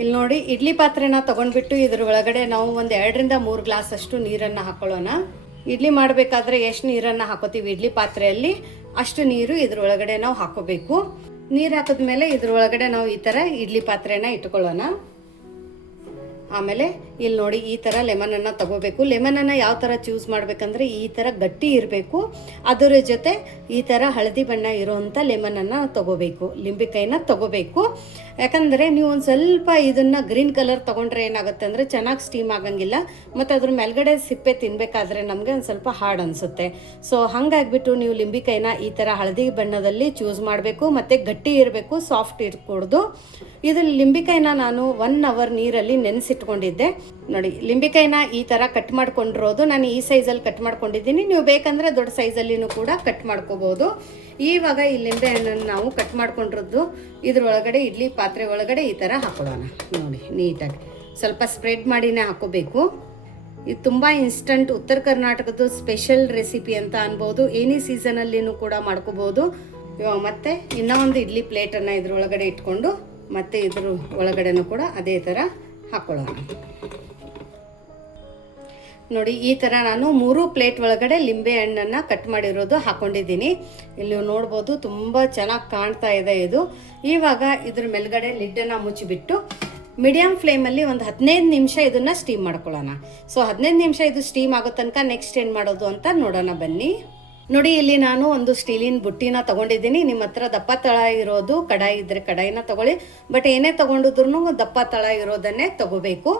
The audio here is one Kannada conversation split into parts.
ಇಲ್ಲಿ ನೋಡಿ, ಇಡ್ಲಿ ಪಾತ್ರೆನ ತಗೊಂಡ್ಬಿಟ್ಟು ಇದ್ರ ಒಳಗಡೆ ನಾವು ಒಂದು ಎರಡರಿಂದ ಮೂರು ಗ್ಲಾಸ್ ಅಷ್ಟು ನೀರನ್ನು ಹಾಕೊಳ್ಳೋಣ. ಇಡ್ಲಿ ಮಾಡಬೇಕಾದ್ರೆ ಎಷ್ಟು ನೀರನ್ನು ಹಾಕೋತೀವಿ? ಇಡ್ಲಿ ಪಾತ್ರೆಯಲ್ಲಿ ಅಷ್ಟು ನೀರು ಇದ್ರ ಒಳಗಡೆ ನಾವು ಹಾಕೋಬೇಕು. ನೀರು ಹಾಕಿದ್ಮೇಲೆ ಇದ್ರ ಒಳಗಡೆ ನಾವು ಈ ಥರ ಇಡ್ಲಿ ಪಾತ್ರೆನ ಇಟ್ಕೊಳ್ಳೋಣ. ಆಮೇಲೆ ಇಲ್ಲಿ ನೋಡಿ ಈ ಥರ ಲೆಮನನ್ನು ತಗೋಬೇಕು. ಲೆಮನನ್ನು ಯಾವ ಥರ ಚೂಸ್ ಮಾಡಬೇಕಂದ್ರೆ ಈ ಥರ ಗಟ್ಟಿ ಇರಬೇಕು. ಅದರ ಜೊತೆ ಈ ಥರ ಹಳದಿ ಬಣ್ಣ ಇರೋವಂಥ ಲೆಮನನ್ನು ತಗೋಬೇಕು. ಲಿಂಬೆಕಾಯಿನ ತಗೋಬೇಕು. ಯಾಕಂದರೆ ನೀವು ಒಂದು ಸ್ವಲ್ಪ ಇದನ್ನು ಗ್ರೀನ್ ಕಲರ್ ತೊಗೊಂಡ್ರೆ ಏನಾಗುತ್ತೆ ಅಂದರೆ ಚೆನ್ನಾಗಿ ಸ್ಟೀಮ್ ಆಗಂಗಿಲ್ಲ. ಮತ್ತು ಅದ್ರ ಮೇಲ್ಗಡೆ ಸಿಪ್ಪೆ ತಿನ್ನಬೇಕಾದ್ರೆ ನಮಗೆ ಒಂದು ಸ್ವಲ್ಪ ಹಾರ್ಡ್ ಅನಿಸುತ್ತೆ. ಸೊ ಹಾಗಾಗಿಬಿಟ್ಟು ನೀವು ಲಿಂಬಿಕಾಯಿನ ಈ ಥರ ಹಳದಿ ಬಣ್ಣದಲ್ಲಿ ಚೂಸ್ ಮಾಡಬೇಕು. ಮತ್ತು ಗಟ್ಟಿ ಇರಬೇಕು ಸಾಫ್ಟ್ ಇರಕೂಡ್ದು. ಇದ್ರಲ್ಲಿ ಲಿಂಬಿಕಾಯಿನ ನಾನು ಒನ್ ಅವರ್ ನೀರಲ್ಲಿ ನೆನೆಸಿಟ್ಕೊಂಡಿದ್ದೆ ನೋಡಿ, ಲಿಂಬಿಕಾಯಿನ ಈ ಥರ ಕಟ್ ಮಾಡ್ಕೊಂಡಿರೋದು ನಾನು ಈ ಸೈಜಲ್ಲಿ ಕಟ್ ಮಾಡ್ಕೊಂಡಿದ್ದೀನಿ. ನೀವು ಬೇಕಂದರೆ ದೊಡ್ಡ ಸೈಜಲ್ಲಿನೂ ಕೂಡ ಕಟ್ ಮಾಡ್ಕೋಬೋದು. ಇವಾಗ ಈ ಲಿಂಬೆ ನಾವು ಕಟ್ ಮಾಡ್ಕೊಂಡಿರೋದು ಇದ್ರ ಒಳಗಡೆ ಇಡ್ಲಿ ಪಾತ್ರೆ ಒಳಗಡೆ ಈ ಥರ ಹಾಕೊಳ್ಳೋಣ. ನೋಡಿ, ನೀಟಾಗಿ. ಸ್ವಲ್ಪ ಸ್ಪ್ರೆಡ್ ಮಾಡಿನೇ ಹಾಕೋಬೇಕು. ಇದು ತುಂಬ ಇನ್ಸ್ಟಂಟ್ ಉತ್ತರ ಕರ್ನಾಟಕದ ಸ್ಪೆಷಲ್ ರೆಸಿಪಿ ಅಂತ ಅನ್ಬೋದು. ಎನಿ ಸೀಸನಲ್ಲಿನೂ ಕೂಡ ಮಾಡ್ಕೋಬೋದು. ಇವಾಗ ಮತ್ತೆ ಇನ್ನೂ ಒಂದು ಇಡ್ಲಿ ಪ್ಲೇಟನ್ನು ಇದ್ರ ಒಳಗಡೆ ಇಟ್ಕೊಂಡು ಮತ್ತೆ ಇದ್ರ ಒಳಗಡೆನೂ ಕೂಡ ಅದೇ ಥರ ಹಾಕೊಳ್ಳೋಣ. ನೋಡಿ, ಈ ಥರ ನಾನು ಮೂರು ಪ್ಲೇಟ್ ಒಳಗಡೆ ಲಿಂಬೆ ಹಣ್ಣನ್ನು ಕಟ್ ಮಾಡಿರೋದು ಹಾಕೊಂಡಿದ್ದೀನಿ. ಇಲ್ಲಿ ನೋಡ್ಬೋದು ತುಂಬ ಚೆನ್ನಾಗಿ ಕಾಣ್ತಾ ಇದೆ ಇದು. ಇವಾಗ ಇದ್ರ ಮೇಲ್ಗಡೆ ಲಿಡ್ಡನ್ನು ಮುಚ್ಚಿಬಿಟ್ಟು ಮೀಡಿಯಮ್ ಫ್ಲೇಮಲ್ಲಿ ಒಂದು ಹದಿನೈದು ನಿಮಿಷ ಇದನ್ನು ಸ್ಟೀಮ್ ಮಾಡ್ಕೊಳ್ಳೋಣ. ಸೊ, ಹದಿನೈದು ನಿಮಿಷ ಇದು ಸ್ಟೀಮ್ ಆಗೋ ತನಕ ನೆಕ್ಸ್ಟ್ ಏನು ಮಾಡೋದು ಅಂತ ನೋಡೋಣ ಬನ್ನಿ. ನೋಡಿ, ಇಲ್ಲಿ ನಾನು ಒಂದು ಸ್ಟೀಲಿನ ಬುಟ್ಟಿನ ತಗೊಂಡಿದ್ದೀನಿ. ನಿಮ್ಮ ಹತ್ರ ದಪ್ಪ ತಳ ಇರೋದು, ಕಡಾಯಿ ಇದ್ರೆ ಕಡಾಯಿನ ತಗೊಳ್ಳಿ. ಬಟ್ ಏನೇ ತಗೊಂಡಿದ್ರು ದಪ್ಪ ತಳ ಇರೋದನ್ನೇ ತಗೋಬೇಕು.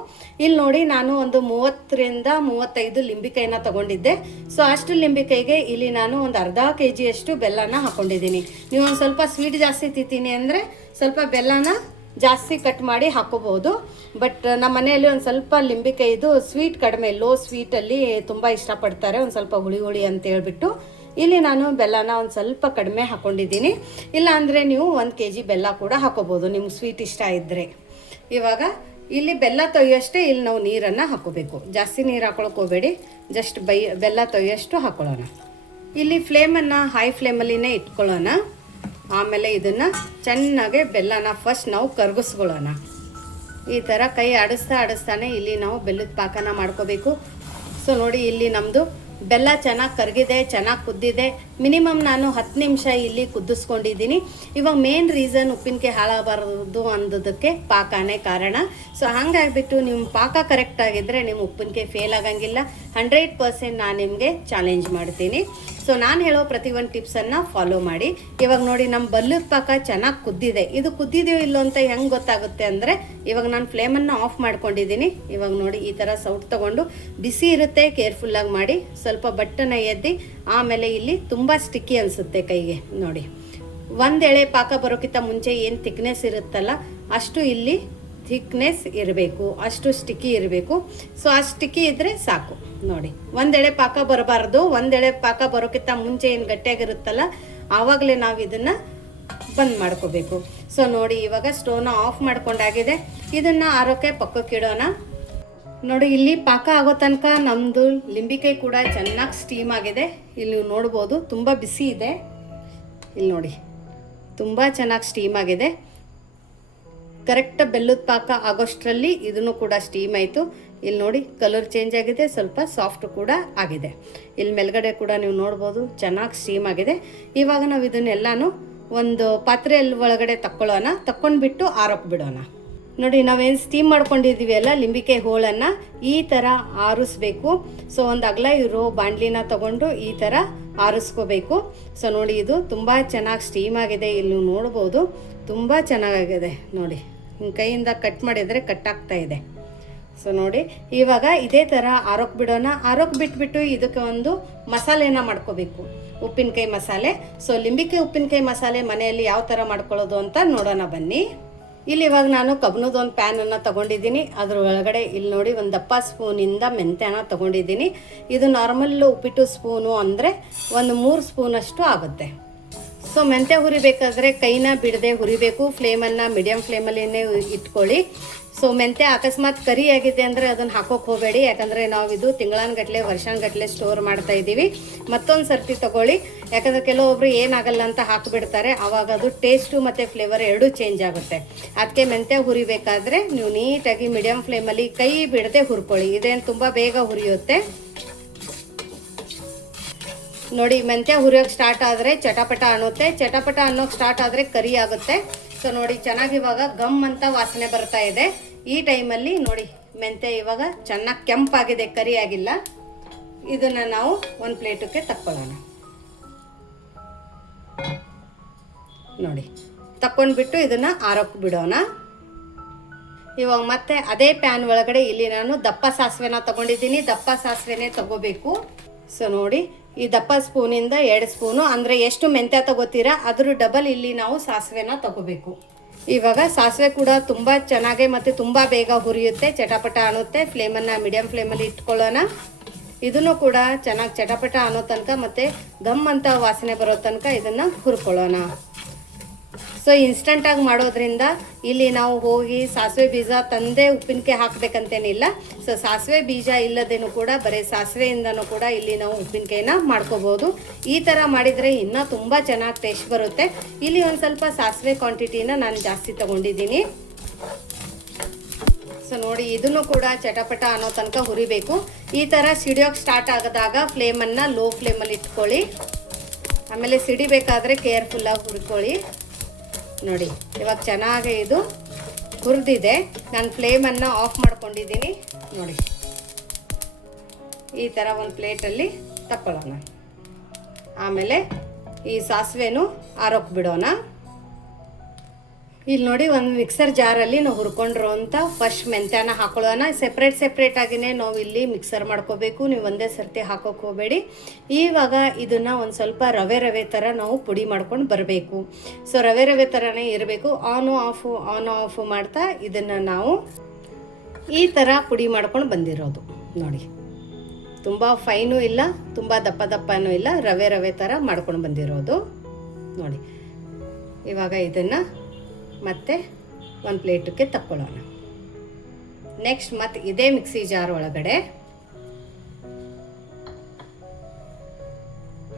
ಇಲ್ಲಿ ನೋಡಿ, ನಾನು ಒಂದು ಮೂವತ್ತರಿಂದ ಮೂವತ್ತೈದು ಲಿಂಬಿಕಾಯಿನ ತಗೊಂಡಿದ್ದೆ. ಸೊ ಅಷ್ಟು ಲಿಂಬಿಕಾಯಿಗೆ ಇಲ್ಲಿ ನಾನು ಒಂದು ಅರ್ಧ ಕೆ ಜಿಯಷ್ಟು ಬೆಲ್ಲನ ಹಾಕೊಂಡಿದ್ದೀನಿ. ನೀವು ಒಂದು ಸ್ವಲ್ಪ ಸ್ವೀಟ್ ಜಾಸ್ತಿ ತಿಂತೀನಿ ಅಂದರೆ ಸ್ವಲ್ಪ ಬೆಲ್ಲನ ಜಾಸ್ತಿ ಕಟ್ ಮಾಡಿ ಹಾಕೋಬಹುದು. ಬಟ್ ನಮ್ಮ ಮನೆಯಲ್ಲಿ ಒಂದು ಸ್ವಲ್ಪ ಲಿಂಬಿಕಾಯಿದು ಸ್ವೀಟ್ ಕಡಿಮೆ, ಲೋ ಸ್ವೀಟಲ್ಲಿ ತುಂಬ ಇಷ್ಟಪಡ್ತಾರೆ. ಒಂದು ಸ್ವಲ್ಪ ಹುಳಿ ಹುಳಿ ಅಂತ ಹೇಳ್ಬಿಟ್ಟು. ಇಲ್ಲಿ ನಾನು ಬೆಲ್ಲನ ಒಂದು ಸ್ವಲ್ಪ ಕಡಿಮೆ ಹಾಕೊಂಡಿದ್ದೀನಿ. ಇಲ್ಲ ಅಂದರೆ ನೀವು ಒಂದು ಕೆ ಜಿ ಬೆಲ್ಲ ಕೂಡ ಹಾಕೋಬೋದು, ನಿಮ್ಗೆ ಸ್ವೀಟ್ ಇಷ್ಟ ಇದ್ದರೆ ಇವಾಗ ಇಲ್ಲಿ ಬೆಲ್ಲ ತೊಯ್ಯೋಷ್ಟೇ ಇಲ್ಲಿ ನಾವು ನೀರನ್ನು ಹಾಕೋಬೇಕು. ಜಾಸ್ತಿ ನೀರು ಹಾಕೊಳಕ್ಕೆ ಹೋಗಬೇಡಿ ಜಸ್ಟ್ ಬೈ, ಬೆಲ್ಲ ತೊಯ್ಯೋಷ್ಟು ಹಾಕೊಳ್ಳೋಣ. ಇಲ್ಲಿ ಫ್ಲೇಮನ್ನು ಹೈ ಫ್ಲೇಮಲ್ಲಿನೇ ಇಟ್ಕೊಳ್ಳೋಣ. ಆಮೇಲೆ ಇದನ್ನು ಚೆನ್ನಾಗಿ ಬೆಲ್ಲನ ಫಸ್ಟ್ ನಾವು ಕರಗಿಸ್ಕೊಳ್ಳೋಣ. ಈ ಥರ ಕೈ ಆಡಿಸ್ತಾ ಆಡಿಸ್ತಾನೆ ಇಲ್ಲಿ ನಾವು ಬೆಲ್ಲದ ಪಾಕನ ಮಾಡ್ಕೋಬೇಕು. ಸೊ ನೋಡಿ ಇಲ್ಲಿ ನಮ್ಮದು ಬೆಲ್ಲ ಚೆನ್ನಾಗಿ ಕರಗಿದೆ, ಚೆನ್ನಾಗಿ ಕುದ್ದಿದೆ. ಮಿನಿಮಮ್ ನಾನು ಹತ್ತು ನಿಮಿಷ ಇಲ್ಲಿ ಕುದಿಸ್ಕೊಂಡಿದ್ದೀನಿ ಇವಾಗ ಮೇನ್ ರೀಸನ್ ಉಪ್ಪಿನಕಾಯಿ ಹಾಳಾಗಬಾರ್ದು ಅಂದದಕ್ಕೆ ಪಾಕನೇ ಕಾರಣ. ಸೊ ಹಾಗಾಗಿಬಿಟ್ಟು ನಿಮ್ಮ ಪಾಕ ಕರೆಕ್ಟ್ ಆಗಿದ್ದರೆ ನಿಮ್ಮ ಉಪ್ಪಿನಕಾಯಿ ಫೇಲ್ ಆಗಂಗಿಲ್ಲ. ಹಂಡ್ರೆಡ್ ಪರ್ಸೆಂಟ್ ನಾನು ನಿಮಗೆ ಚಾಲೆಂಜ್ ಮಾಡ್ತೀನಿ. ಸೊ ನಾನು ಹೇಳೋ ಪ್ರತಿ ಒಂದು ಟಿಪ್ಸನ್ನು ಫಾಲೋ ಮಾಡಿ. ಇವಾಗ ನೋಡಿ ನಮ್ಮ ಬಲ್ಲದ ಪಾಕ ಚೆನ್ನಾಗಿ ಕುದ್ದಿದೆ. ಇದು ಕುದ್ದಿದೆಯೋ ಇಲ್ಲೋ ಅಂತ ಹೆಂಗೆ ಗೊತ್ತಾಗುತ್ತೆ ಅಂದರೆ, ಇವಾಗ ನಾನು ಫ್ಲೇಮನ್ನು ಆಫ್ ಮಾಡ್ಕೊಂಡಿದ್ದೀನಿ ಇವಾಗ ನೋಡಿ ಈ ಥರ ಸೌಟ್ ತೊಗೊಂಡು ಬಿಸಿ ಇರುತ್ತೆ ಕೇರ್ಫುಲ್ಲಾಗಿ ಮಾಡಿ. ಸ್ವಲ್ಪ ಬಟ್ಟನ ಎದ್ದಿ, ಆಮೇಲೆ ಇಲ್ಲಿ ತುಂಬ ಸ್ಟಿಕ್ಕಿ ಅನಿಸುತ್ತೆ ಕೈಗೆ. ನೋಡಿ. ಒಂದೆಳೆ ಪಾಕ ಬರೋಕ್ಕಿಂತ ಮುಂಚೆ ಏನು ಥಿಕ್ನೆಸ್ ಇರುತ್ತಲ್ಲ, ಅಷ್ಟು ಇಲ್ಲಿ ಥಿಕ್ನೆಸ್ ಇರಬೇಕು, ಅಷ್ಟು ಸ್ಟಿಕ್ಕಿ ಇರಬೇಕು. ಸೊ ಆ ಸ್ಟಿಕ್ಕಿ ಇದ್ದರೆ ಸಾಕು. ನೋಡಿ, ಒಂದೆಳೆ ಪಾಕ ಬರಬಾರ್ದು. ಒಂದೆಳೆ ಪಾಕ ಬರೋಕ್ಕಿಂತ ಮುಂಚೆ ಏನು ಗಟ್ಟಿಯಾಗಿರುತ್ತಲ್ಲ, ಆವಾಗಲೇ ನಾವು ಇದನ್ನು ಬಂದ್ ಮಾಡ್ಕೋಬೇಕು. ಸೊ ನೋಡಿ, ಇವಾಗ ಸ್ಟೋವ್ನ ಆಫ್ ಮಾಡ್ಕೊಂಡಾಗಿದೆ. ಇದನ್ನು ಆರೋಗ್ಯ ಪಕ್ಕಕ್ಕೆ ಇಡೋಣ. ನೋಡಿ, ಇಲ್ಲಿ ಪಾಕ ಆಗೋ ತನಕ ನಮ್ಮದು ಲಿಂಬಿಕಾಯಿ ಕೂಡ ಚೆನ್ನಾಗಿ ಸ್ಟೀಮ್ ಆಗಿದೆ. ಇಲ್ಲಿ ನೋಡ್ಬೋದು, ತುಂಬ ಬಿಸಿ ಇದೆ. ಇಲ್ಲಿ ನೋಡಿ, ತುಂಬ ಚೆನ್ನಾಗಿ ಸ್ಟೀಮ್ ಆಗಿದೆ. ಕರೆಕ್ಟ್ ಬೆಲ್ಲದ ಪಾಕ ಆಗೋಷ್ಟರಲ್ಲಿ ಇದನ್ನು ಕೂಡ ಸ್ಟೀಮ್ ಆಯಿತು. ಇಲ್ಲಿ ನೋಡಿ ಕಲರ್ ಚೇಂಜ್ ಆಗಿದೆ, ಸ್ವಲ್ಪ ಸಾಫ್ಟ್ ಕೂಡ ಆಗಿದೆ. ಇಲ್ಲಿ ಮೇಲ್ಗಡೆ ಕೂಡ ನೀವು ನೋಡ್ಬೋದು ಚೆನ್ನಾಗಿ ಸ್ಟೀಮ್ ಆಗಿದೆ. ಇವಾಗ ನಾವು ಇದನ್ನೆಲ್ಲಾನು ಒಂದು ಪಾತ್ರೆಯಲ್ಲಿ ಒಳಗಡೆ ತಕ್ಕೊಳ್ಳೋಣ, ತಕ್ಕೊಂಡ್ಬಿಟ್ಟು ಆರೋಕ್ ಬಿಡೋಣ. ನೋಡಿ, ನಾವೇನು ಸ್ಟೀಮ್ ಮಾಡ್ಕೊಂಡಿದ್ದೀವಿ ಅಲ್ಲ, ಲಿಂಬಿಕೆ ಹೋಳನ್ನು ಈ ಥರ ಆರಿಸ್ಬೇಕು. ಸೊ ಒಂದು ಅಗಲ ಇರೋ ಬಾಂಡ್ಲಿನ ತಗೊಂಡು ಈ ಥರ ಆರಿಸ್ಕೋಬೇಕು. ಸೊ ನೋಡಿ, ಇದು ತುಂಬ ಚೆನ್ನಾಗಿ ಸ್ಟೀಮ್ ಆಗಿದೆ. ಇಲ್ಲಿ ನೋಡ್ಬೋದು, ತುಂಬ ಚೆನ್ನಾಗಾಗಿದೆ. ನೋಡಿ. ಕೈಯಿಂದ ಕಟ್ ಮಾಡಿದರೆ ಕಟ್ ಆಗ್ತಾ ಇದೆ. ಸೊ ನೋಡಿ, ಇವಾಗ ಇದೇ ಥರ ಆರೋಕ್ ಬಿಡೋಣ. ಆರೋಕ್ ಬಿಟ್ಬಿಟ್ಟು ಇದಕ್ಕೆ ಒಂದು ಮಸಾಲೆನ ಮಾಡ್ಕೋಬೇಕು. ಉಪ್ಪಿನಕಾಯಿ ಮಸಾಲೆ. ಸೊ ಲಿಂಬಿಕಾಯಿ ಉಪ್ಪಿನಕಾಯಿ ಮಸಾಲೆ ಮನೆಯಲ್ಲಿ ಯಾವ ಥರ ಮಾಡ್ಕೊಳ್ಳೋದು ಅಂತ ನೋಡೋಣ ಬನ್ನಿ. ಇಲ್ಲಿ ಇವಾಗ ನಾನು ಕಬ್ಬಿಣದ ಒಂದು ಪ್ಯಾನನ್ನು ತಗೊಂಡಿದ್ದೀನಿ. ಅದ್ರ ಒಳಗಡೆ ಇಲ್ಲಿ ನೋಡಿ ಒಂದು ದಪ್ಪ ಸ್ಪೂನಿಂದ ಮೆಂತ್ಯನ ತಗೊಂಡಿದ್ದೀನಿ. ಇದು ನಾರ್ಮಲ್ ಉಪ್ಪಿಟ್ಟು ಸ್ಪೂನು ಅಂದರೆ ಒಂದು ಮೂರು ಸ್ಪೂನಷ್ಟು ಆಗುತ್ತೆ. ಸೊ ಮೆಂತ್ಯ ಹುರಿಬೇಕಾದ್ರೆ ಕೈನ ಬಿಡದೆ ಹುರಿಬೇಕು, ಫ್ಲೇಮನ್ನು ಮೀಡಿಯಮ್ ಫ್ಲೇಮಲ್ಲಿನೇ ಇಟ್ಕೊಳ್ಳಿ. ಸೊ ಮೆಂತ್ಯ ಅಕಸ್ಮಾತ್ ಕರಿ ಆಗಿದೆ ಅಂದರೆ ಅದನ್ನು ಹಾಕೋಕೆ ಹೋಗಬೇಡಿ. ಯಾಕಂದರೆ ನಾವು ಇದು ತಿಂಗಳಾನ್ಗಟ್ಲೆ ಸ್ಟೋರ್ ಮಾಡ್ತಾ ಇದ್ದೀವಿ. ಮತ್ತೊಂದು ಸರ್ತಿ ತಗೊಳ್ಳಿ. ಯಾಕಂದರೆ ಕೆಲವೊಬ್ರು ಏನಾಗಲ್ಲ ಅಂತ ಹಾಕಿಬಿಡ್ತಾರೆ. ಆವಾಗ ಅದು ಟೇಸ್ಟು ಮತ್ತು ಫ್ಲೇವರ್ ಎರಡೂ ಚೇಂಜ್ ಆಗುತ್ತೆ. ಅದಕ್ಕೆ ಮೆಂತ್ಯ ಹುರಿಬೇಕಾದ್ರೆ ನೀವು ನೀಟಾಗಿ ಮೀಡಿಯಮ್ ಫ್ಲೇಮಲ್ಲಿ ಕೈ ಬಿಡದೆ ಹುರ್ಕೊಳ್ಳಿ. ಇದೇನು ತುಂಬ ಬೇಗ ಹುರಿಯುತ್ತೆ. ನೋಡಿ, ಮೆಂತ್ಯ ಹುರಿಯೋಕೆ ಸ್ಟಾರ್ಟ್ ಆದರೆ ಚಟಪಟ ಅನ್ನುತ್ತೆ. ಚಟಪಟ ಅನ್ನೋಕೆ ಸ್ಟಾರ್ಟ್ ಆದರೆ ಕರಿ ಆಗುತ್ತೆ. ಸೊ ನೋಡಿ ಚೆನ್ನಾಗಿ ಇವಾಗ ಗಮ್ ಅಂತ ವಾಸನೆ ಬರ್ತಾ ಇದೆ. ಈ ಟೈಮಲ್ಲಿ ನೋಡಿ, ಮೆಂತ್ಯ ಇವಾಗ ಚೆನ್ನಾಗಿ ಕೆಂಪಾಗಿದೆ, ಕರಿ ಆಗಿಲ್ಲ. ಇದನ್ನು ನಾವು ಒಂದು ಪ್ಲೇಟಕ್ಕೆ ತಕ್ಕೊಳ್ಳೋಣ. ನೋಡಿ, ತಕ್ಕೊಂಡ್ಬಿಟ್ಟು ಇದನ್ನು ಆರೋಕ್ಕೆ ಬಿಡೋಣ. ಇವಾಗ ಮತ್ತೆ ಅದೇ ಪ್ಯಾನ್ ಒಳಗಡೆ ಇಲ್ಲಿ ನಾನು ದಪ್ಪ ಸಾಸಿವೆನ ತಗೊಂಡಿದ್ದೀನಿ. ದಪ್ಪ ಸಾಸಿವೆನೇ ತಗೋಬೇಕು. ಸೊ ನೋಡಿ ಈ ದಪ್ಪ ಸ್ಪೂನಿಂದ ಎರಡು ಸ್ಪೂನು, ಅಂದರೆ ಎಷ್ಟು ಮೆಂತ್ಯ ತಗೋತೀರಾ, ಅದ್ರ ಡಬಲ್ ಇಲ್ಲಿ ನಾವು ಸಾಸಿವೆನ ತಗೋಬೇಕು. ಇವಾಗ ಸಾಸಿವೆ ಕೂಡ ತುಂಬ ಚೆನ್ನಾಗೆ ಮತ್ತು ತುಂಬ ಬೇಗ ಹುರಿಯುತ್ತೆ, ಚಟಪಟ ಅನ್ನುತ್ತೆ ಫ್ಲೇಮನ್ನು ಮೀಡಿಯಮ್ ಫ್ಲೇಮಲ್ಲಿ ಇಟ್ಕೊಳ್ಳೋಣ. ಇದನ್ನು ಕೂಡ ಚೆನ್ನಾಗಿ ಚಟಪಟ ಅನ್ನೋ ತನಕ ಮತ್ತು ಗಮ್ ಅಂತ ವಾಸನೆ ಬರೋ ತನಕ ಇದನ್ನು ಹುರ್ಕೊಳ್ಳೋಣ. ಸೊ ಇನ್ಸ್ಟಂಟಾಗಿ ಮಾಡೋದ್ರಿಂದ ಇಲ್ಲಿ ನಾವು ಹೋಗಿ ಸಾಸಿವೆ ಬೀಜ ತಂದೆ ಉಪ್ಪಿನಕಾಯಿ ಹಾಕಬೇಕಂತೇನಿಲ್ಲ. ಸೊ ಸಾಸಿವೆ ಬೀಜ ಇಲ್ಲದೇನು ಕೂಡ ಬರೀ ಸಾಸಿವೆಯಿಂದನೂ ಕೂಡ ಇಲ್ಲಿ ನಾವು ಉಪ್ಪಿನಕಾಯಿನ ಮಾಡ್ಕೋಬೋದು. ಈ ಥರ ಮಾಡಿದರೆ ಇನ್ನೂ ತುಂಬ ಚೆನ್ನಾಗಿ ಟೇಸ್ಟ್ ಬರುತ್ತೆ. ಇಲ್ಲಿ ಒಂದು ಸ್ವಲ್ಪ ಸಾಸಿವೆ ಕ್ವಾಂಟಿಟಿನ ನಾನು ಜಾಸ್ತಿ ತೊಗೊಂಡಿದ್ದೀನಿ. ಸೊ ನೋಡಿ ಇದನ್ನು ಕೂಡ ಚಟಪಟ ಅನ್ನೋ ತನಕ ಹುರಿಬೇಕು. ಈ ಥರ ಸಿಡಿಯೋಕೆ ಸ್ಟಾರ್ಟ್ ಆಗದಾಗ ಫ್ಲೇಮನ್ನು ಲೋ ಫ್ಲೇಮಲ್ಲಿ ಇಟ್ಕೊಳ್ಳಿ. ಆಮೇಲೆ ಸಿಡಿಬೇಕಾದ್ರೆ ಕೇರ್ಫುಲ್ಲಾಗಿ ಹುರ್ಕೊಳ್ಳಿ. ನೋಡಿ, ಇವಾಗ ಚೆನ್ನಾಗಿ ಇದು ಹುರಿದಿದೆ. ನಾನು ಫ್ಲೇಮನ್ನು ಆಫ್ ಮಾಡ್ಕೊಂಡಿದ್ದೀನಿ. ನೋಡಿ, ಈ ಥರ ಒಂದು ಪ್ಲೇಟಲ್ಲಿ ತಕ್ಕೊಳ್ಳೋಣ. ಆಮೇಲೆ ಈ ಸಾಸಿವೆನೂ ಬಿಡೋಣ. ಇಲ್ಲಿ ನೋಡಿ ಒಂದು ಮಿಕ್ಸರ್ ಜಾರಲ್ಲಿ ನಾವು ಹುರ್ಕೊಂಡಿರೋಂಥ ಫಸ್ಟ್ ಮೆಂತ್ಯನ ಹಾಕೊಳ್ಳೋಣ. ಸೆಪ್ರೇಟ್ ಸೆಪ್ರೇಟ್ ಆಗಿನೇ ನಾವು ಇಲ್ಲಿ ಮಿಕ್ಸರ್ ಮಾಡ್ಕೋಬೇಕು. ನೀವು ಒಂದೇ ಸರ್ತಿ ಹಾಕೋಕೆ ಹೋಗಬೇಡಿ. ಇವಾಗ ಇದನ್ನು ಒಂದು ಸ್ವಲ್ಪ ರವೆ ರವೆ ಥರ ನಾವು ಪುಡಿ ಮಾಡ್ಕೊಂಡು ಬರಬೇಕು. ಸೊ ರವೆ ರವೆ ಥರನೇ ಇರಬೇಕು. ಆನು ಆಫು ಆನ್ ಆಫು ಮಾಡ್ತಾ ಇದನ್ನು ನಾವು ಈ ಥರ ಪುಡಿ ಮಾಡ್ಕೊಂಡು ಬಂದಿರೋದು. ನೋಡಿ. ತುಂಬ ಫೈನೂ ಇಲ್ಲ, ತುಂಬ ದಪ್ಪ ದಪ್ಪನೂ ಇಲ್ಲ. ರವೆ ರವೆ ಥರ ಮಾಡ್ಕೊಂಡು ಬಂದಿರೋದು. ನೋಡಿ. ಇವಾಗ ಇದನ್ನು ಮತ್ತೆ ಒಂದು ಪ್ಲೇಟಕ್ಕೆ ತಕ್ಕೊಳ್ಳೋಣ. ನೆಕ್ಸ್ಟ್ ಮತ್ತೆ ಇದೇ ಮಿಕ್ಸಿ ಜಾರ್ ಒಳಗಡೆ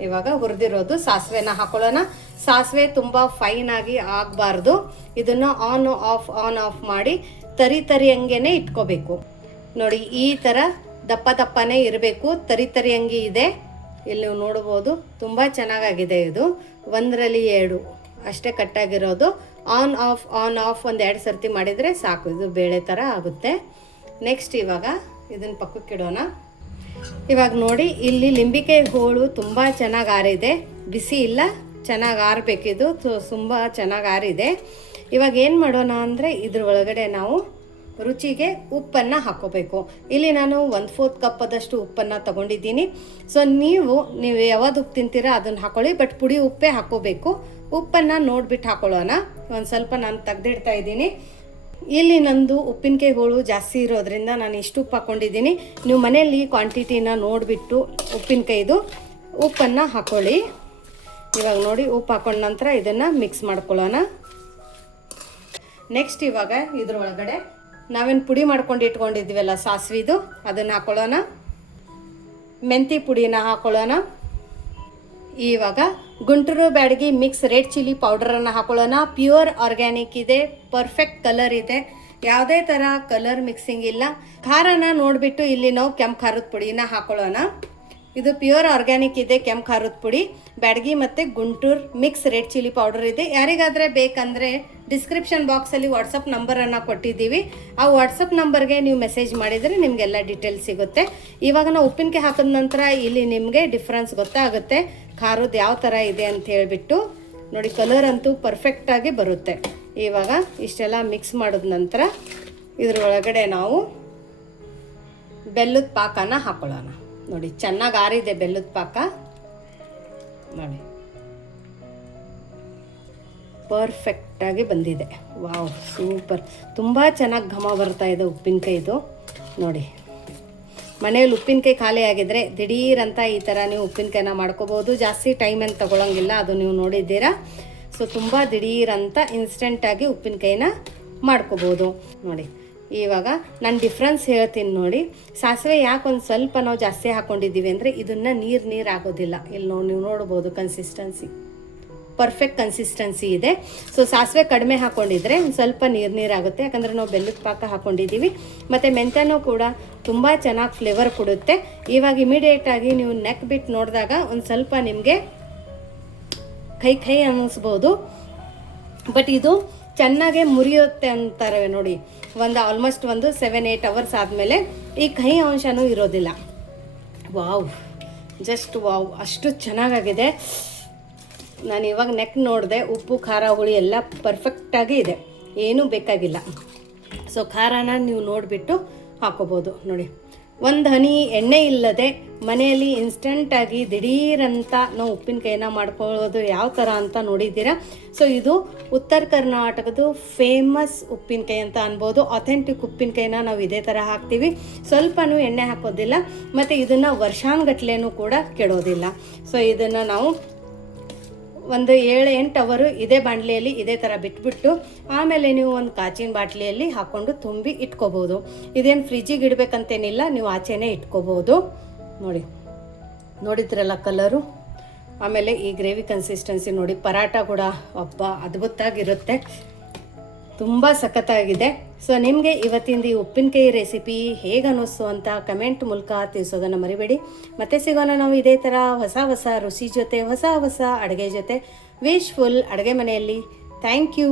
ಇವಾಗ ಹುರಿದಿರೋದು ಸಾಸಿವೆನ ಹಾಕೊಳ್ಳೋಣ. ಸಾಸಿವೆ ತುಂಬ ಫೈನ್ ಆಗಿ ಆಗಬಾರ್ದು. ಇದನ್ನು ಆನ್ ಆಫ್ ಆನ್ ಆಫ್ ಮಾಡಿ ತರಿ ತರಿ ಹಂಗೆನೆ ಇಟ್ಕೋಬೇಕು. ನೋಡಿ, ಈ ಥರ ದಪ್ಪ ದಪ್ಪನೇ ಇರಬೇಕು. ತರಿ ತರಿ ಅಂಗಿ ಇದೆ. ಇಲ್ಲಿ ನೋಡ್ಬೋದು, ತುಂಬ ಚೆನ್ನಾಗಾಗಿದೆ ಇದು. ಒಂದರಲ್ಲಿ ಎರಡು. ಅಷ್ಟೇ ಕಟ್ಟಾಗಿರೋದು. ಆನ್ ಆಫ್ ಆನ್ ಆಫ್ ಒಂದು ಎರಡು ಸರ್ತಿ ಮಾಡಿದರೆ ಸಾಕು. ಇದು ಬೇಳೆ ಥರ ಆಗುತ್ತೆ. ನೆಕ್ಸ್ಟ್ ಇವಾಗ ಇದನ್ನು ಪಕ್ಕಕ್ಕಿಡೋಣ ಇವಾಗ ನೋಡಿ, ಇಲ್ಲಿ ಲಿಂಬಿಕೆ ಹೋಳು ತುಂಬ ಚೆನ್ನಾಗಿ ಆರಿದೆ. ಬಿಸಿ ಇಲ್ಲ, ಚೆನ್ನಾಗಿ ಆರಬೇಕಿದು ತುಂಬ ಚೆನ್ನಾಗಿ ಆರಿದೆ. ಇವಾಗ ಏನು ಮಾಡೋಣ ಅಂದರೆ ಇದ್ರ ಒಳಗಡೆ ನಾವು ರುಚಿಗೆ ಉಪ್ಪನ್ನು ಹಾಕೋಬೇಕು. ಇಲ್ಲಿ ನಾನು ಒಂದು ಫೋರ್ತ್ ಕಪ್ಪದಷ್ಟು ಉಪ್ಪನ್ನು ತಗೊಂಡಿದ್ದೀನಿ. ಸೊ ನೀವು ನೀವು ಯಾವ್ದು ಉಪ್ಪು ತಿಂತೀರಾ ಅದನ್ನು ಹಾಕೊಳ್ಳಿ ಬಟ್ ಪುಡಿ ಉಪ್ಪೇ ಹಾಕೋಬೇಕು. ಉಪ್ಪನ್ನು ನೋಡ್ಬಿಟ್ಟು ಹಾಕೊಳ್ಳೋಣ. ಒಂದು ಸ್ವಲ್ಪ ನಾನು ತೆಗ್ದಿಡ್ತಾ ಇದ್ದೀನಿ. ಇಲ್ಲಿ ನಂದು ಉಪ್ಪಿನಕಾಯಿ ಹೋಳು ಜಾಸ್ತಿ ಇರೋದ್ರಿಂದ ನಾನು ಇಷ್ಟು ಉಪ್ಪು ಹಾಕ್ಕೊಂಡಿದ್ದೀನಿ ನೀವು ಮನೆಯಲ್ಲಿ ಕ್ವಾಂಟಿಟಿನ ನೋಡಿಬಿಟ್ಟು ಉಪ್ಪಿನಕಾಯಿದು ಉಪ್ಪನ್ನು ಹಾಕ್ಕೊಳ್ಳಿ ಇವಾಗ ನೋಡಿ ಉಪ್ಪು ಹಾಕೊಂಡ ನಂತರ ಇದನ್ನು ಮಿಕ್ಸ್ ಮಾಡ್ಕೊಳ್ಳೋಣ. ನೆಕ್ಸ್ಟ್ ಇವಾಗ ಇದ್ರೊಳಗಡೆ ನಾವೇನು ಪುಡಿ ಮಾಡ್ಕೊಂಡು ಇಟ್ಕೊಂಡಿದ್ವಲ್ಲ ಸಾಸಿವಿದು, ಅದನ್ನು ಹಾಕೊಳ್ಳೋಣ. ಮೆಂತಿ ಪುಡಿನ ಹಾಕ್ಕೊಳ್ಳೋಣ ಇವಾಗ Guntur Byadgi mix red chilli ಪೌಡರನ್ನು ಹಾಕೊಳ್ಳೋಣ. ಪ್ಯೂರ್ ಆರ್ಗ್ಯಾನಿಕ್ ಇದೆ, ಪರ್ಫೆಕ್ಟ್ ಕಲರ್ ಇದೆ. ಯಾವುದೇ ಥರ ಕಲರ್ ಮಿಕ್ಸಿಂಗ್ ಇಲ್ಲ. ಖಾರನ ನೋಡಿಬಿಟ್ಟು ಇಲ್ಲಿ ನಾವು ಕೆಂಪು ಖಾರದ ಪುಡಿನ ಹಾಕೊಳ್ಳೋಣ. ಇದು ಪ್ಯೂರ್ ಆರ್ಗ್ಯಾನಿಕ್ ಇದೆ, ಕೆಂಪು ಖಾರದ ಪುಡಿ. ಬ್ಯಾಡಗಿ ಮತ್ತು Guntur mix red chilli powder ಇದೆ. ಯಾರಿಗಾದರೆ ಬೇಕಂದರೆ ಡಿಸ್ಕ್ರಿಪ್ಷನ್ ಬಾಕ್ಸಲ್ಲಿ ವಾಟ್ಸಪ್ ನಂಬರನ್ನು ಕೊಟ್ಟಿದ್ದೀವಿ. ಆ ವಾಟ್ಸಪ್ ನಂಬರ್ಗೆ ನೀವು ಮೆಸೇಜ್ ಮಾಡಿದರೆ ನಿಮಗೆಲ್ಲ ಡೀಟೇಲ್ಸ್ ಸಿಗುತ್ತೆ. ಇವಾಗ ನಾವು ಉಪ್ಪಿನಕಾಯಿ ಹಾಕಿದ ನಂತರ ಇಲ್ಲಿ ನಿಮಗೆ ಡಿಫ್ರೆನ್ಸ್ ಗೊತ್ತಾಗುತ್ತೆ. ಖಾರದ್ದು ಯಾವ ಥರ ಇದೆ ಅಂತ ಹೇಳಿಬಿಟ್ಟು ನೋಡಿ ಕಲರ್ ಅಂತೂ ಪರ್ಫೆಕ್ಟಾಗಿ ಬರುತ್ತೆ. ಇವಾಗ ಇಷ್ಟೆಲ್ಲ ಮಿಕ್ಸ್ ಮಾಡಿದ ನಂತರ ಇದರೊಳಗಡೆ ನಾವು ಬೆಲ್ಲದ ಪಾಕನ ಹಾಕೊಳ್ಳೋಣ. ನೋಡಿ ಚೆನ್ನಾಗಿ ಆರಿದೆ ಬೆಲ್ಲದ ಪಾಕ. ನೋಡಿ. ಪರ್ಫೆಕ್ಟಾಗಿ ಬಂದಿದೆ. ವಾವ್ ಸೂಪರ್ ತುಂಬ ಚೆನ್ನಾಗಿ ಘಮ ಬರ್ತಾ ಇದೆ ಉಪ್ಪಿನಕಾಯಿದು. ನೋಡಿ. ಮನೇಲಿ ಉಪ್ಪಿನಕಾಯಿ ಖಾಲಿ ಆಗಿದ್ರೆ ದಿಢೀರಂತ ಈ ಥರ ನೀವು ಉಪ್ಪಿನಕಾಯಿನ ಮಾಡ್ಕೋಬೋದು ಜಾಸ್ತಿ ಟೈಮ್ ಏನು ತಗೊಳ್ಳೋಂಗಿಲ್ಲ ಅದು ನೀವು ನೋಡಿದ್ದೀರಾ. ಸೊ ತುಂಬ ದಿಢೀರಂತ ಇನ್ಸ್ಟೆಂಟಾಗಿ ಉಪ್ಪಿನಕಾಯಿನ ಮಾಡ್ಕೋಬೋದು ನೋಡಿ, ಇವಾಗ ನಾನು ಡಿಫ್ರೆನ್ಸ್ ಹೇಳ್ತೀನಿ ನೋಡಿ. ಸಾಸಿವೆ ಯಾಕೆ ಒಂದು ಸ್ವಲ್ಪ ನಾವು ಜಾಸ್ತಿ ಹಾಕ್ಕೊಂಡಿದ್ದೀವಿ ಅಂದರೆ ಇದನ್ನು ನೀರು ನೀರು ಆಗೋದಿಲ್ಲ. ಇಲ್ಲಿ ನೋಡಿ, ನೀವು ನೋಡ್ಬೋದು ಕನ್ಸಿಸ್ಟೆನ್ಸಿ ಪರ್ಫೆಕ್ಟ್ ಕನ್ಸಿಸ್ಟೆನ್ಸಿ ಇದೆ. ಸೊ ಸಾಸಿವೆ ಕಡಿಮೆ ಹಾಕೊಂಡಿದ್ರೆ ಒಂದು ಸ್ವಲ್ಪ ನೀರು ನೀರಾಗುತ್ತೆ. ಯಾಕಂದರೆ ನಾವು ಬೆಲ್ಲದ ಪಾಕ ಹಾಕ್ಕೊಂಡಿದ್ದೀವಿ ಮತ್ತು ಮೆಂತ್ಯನೂ ಕೂಡ ತುಂಬ ಚೆನ್ನಾಗಿ ಫ್ಲೇವರ್ ಕೊಡುತ್ತೆ. ಇವಾಗ ಇಮಿಡಿಯೇಟಾಗಿ ನೀವು ನೆಕ್ ಬಿಟ್ಟು ನೋಡಿದಾಗ ಒಂದು ಸ್ವಲ್ಪ ನಿಮಗೆ ಕೈ ಕೈ ಅನ್ನಿಸ್ಬೋದು. ಬಟ್ ಇದು ಚೆನ್ನಾಗೆ ಮುರಿಯುತ್ತೆ ಅಂತಾರೆ ನೋಡಿ. ಒಂದು ಆಲ್ಮೋಸ್ಟ್ ಒಂದು ಸೆವೆನ್ ಏಯ್ಟ್ ಅವರ್ಸ್ ಆದಮೇಲೆ ಈ ಕೈ ಅಂಶನೂ ಇರೋದಿಲ್ಲ. ವಾವ್ ಜಸ್ಟ್ ವಾವ್ ಅಷ್ಟು ಚೆನ್ನಾಗಾಗಿದೆ. ನಾನು ಇವಾಗ ನೆಕ್ ನೋಡಿದೆ, ಉಪ್ಪು, ಖಾರ, ಹುಳಿ ಎಲ್ಲ ಪರ್ಫೆಕ್ಟಾಗಿ ಇದೆ. ಏನೂ ಬೇಕಾಗಿಲ್ಲ. ಸೊ ಖಾರನ ನೀವು ನೋಡಿಬಿಟ್ಟು ಹಾಕೋಬೋದು. ನೋಡಿ, ಒಂದು ಹನಿ ಎಣ್ಣೆ ಇಲ್ಲದೆ ಮನೆಯಲ್ಲಿ ಇನ್ಸ್ಟಂಟಾಗಿ ದಿಢೀರಂತ ನಾವು ಉಪ್ಪಿನಕಾಯಿನ ಮಾಡ್ಕೊಳ್ಳೋದು ಯಾವ ಥರ ಅಂತ ನೋಡಿದ್ದೀರಾ? ಸೊ ಇದು ಉತ್ತರ ಕರ್ನಾಟಕದ ಫೇಮಸ್ ಉಪ್ಪಿನಕಾಯಿ ಅಂತ ಅನ್ಬೋದು. ಅಥೆಂಟಿಕ್ ಉಪ್ಪಿನಕಾಯಿನ ನಾವು ಇದೇ ಥರ ಹಾಕ್ತೀವಿ. ಸ್ವಲ್ಪನೂ ಎಣ್ಣೆ ಹಾಕೋದಿಲ್ಲ. ಮತ್ತು ಇದನ್ನು ವರ್ಷಾನ್ಗಟ್ಲೆನೂ ಕೂಡ ಕೆಡೋದಿಲ್ಲ. ಸೊ ಇದನ್ನು ನಾವು ಒಂದು ಏಳು ಎಂಟು ಅವರು ಇದೇ ಬಾಂಡ್ಲಿಯಲ್ಲಿ ಇದೇ ಥರ ಬಿಟ್ಬಿಟ್ಟು ಆಮೇಲೆ ನೀವು ಒಂದು ಕಾಚಿನ ಬಾಟ್ಲಿಯಲ್ಲಿ ಹಾಕ್ಕೊಂಡು ತುಂಬಿ ಇಟ್ಕೋಬೋದು. ಇದೇನು ಫ್ರಿಜ್ಜಿಗೆ ಇಡಬೇಕಂತೇನಿಲ್ಲ, ನೀವು ಆಚೆನೇ ಇಟ್ಕೋಬೋದು. ನೋಡಿ, ನೋಡಿದ್ರಲ್ಲ ಕಲರು ಆಮೇಲೆ ಈ ಗ್ರೇವಿ ಕನ್ಸಿಸ್ಟೆನ್ಸಿ ನೋಡಿ ಪರಾಟ ಕೂಡ ಅಬ್ಬ ಅದ್ಭುತಾಗಿರುತ್ತೆ ತುಂಬ ಸಖತ್ತಾಗಿದೆ. ಸೊ ನಿಮಗೆ ಇವತ್ತಿಂದ ಈ ಉಪ್ಪಿನಕಾಯಿ ರೆಸಿಪಿ ಹೇಗೆ ಅನ್ನಿಸ್ತು ಅಂತ ಕಮೆಂಟ್ ಮೂಲಕ ತಿಳಿಸೋದನ್ನು ಮರಿಬೇಡಿ. ಮತ್ತೆ ಸಿಗೋಣ ನಾವು ಇದೇ ಥರ ಹೊಸ ಹೊಸ ರುಚಿ ಜೊತೆ, ಹೊಸ ಹೊಸ ಅಡುಗೆ ಜೊತೆ. ವಿಶ್ಫುಲ್ ಅಡುಗೆ ಮನೆಯಲ್ಲಿ. Thank you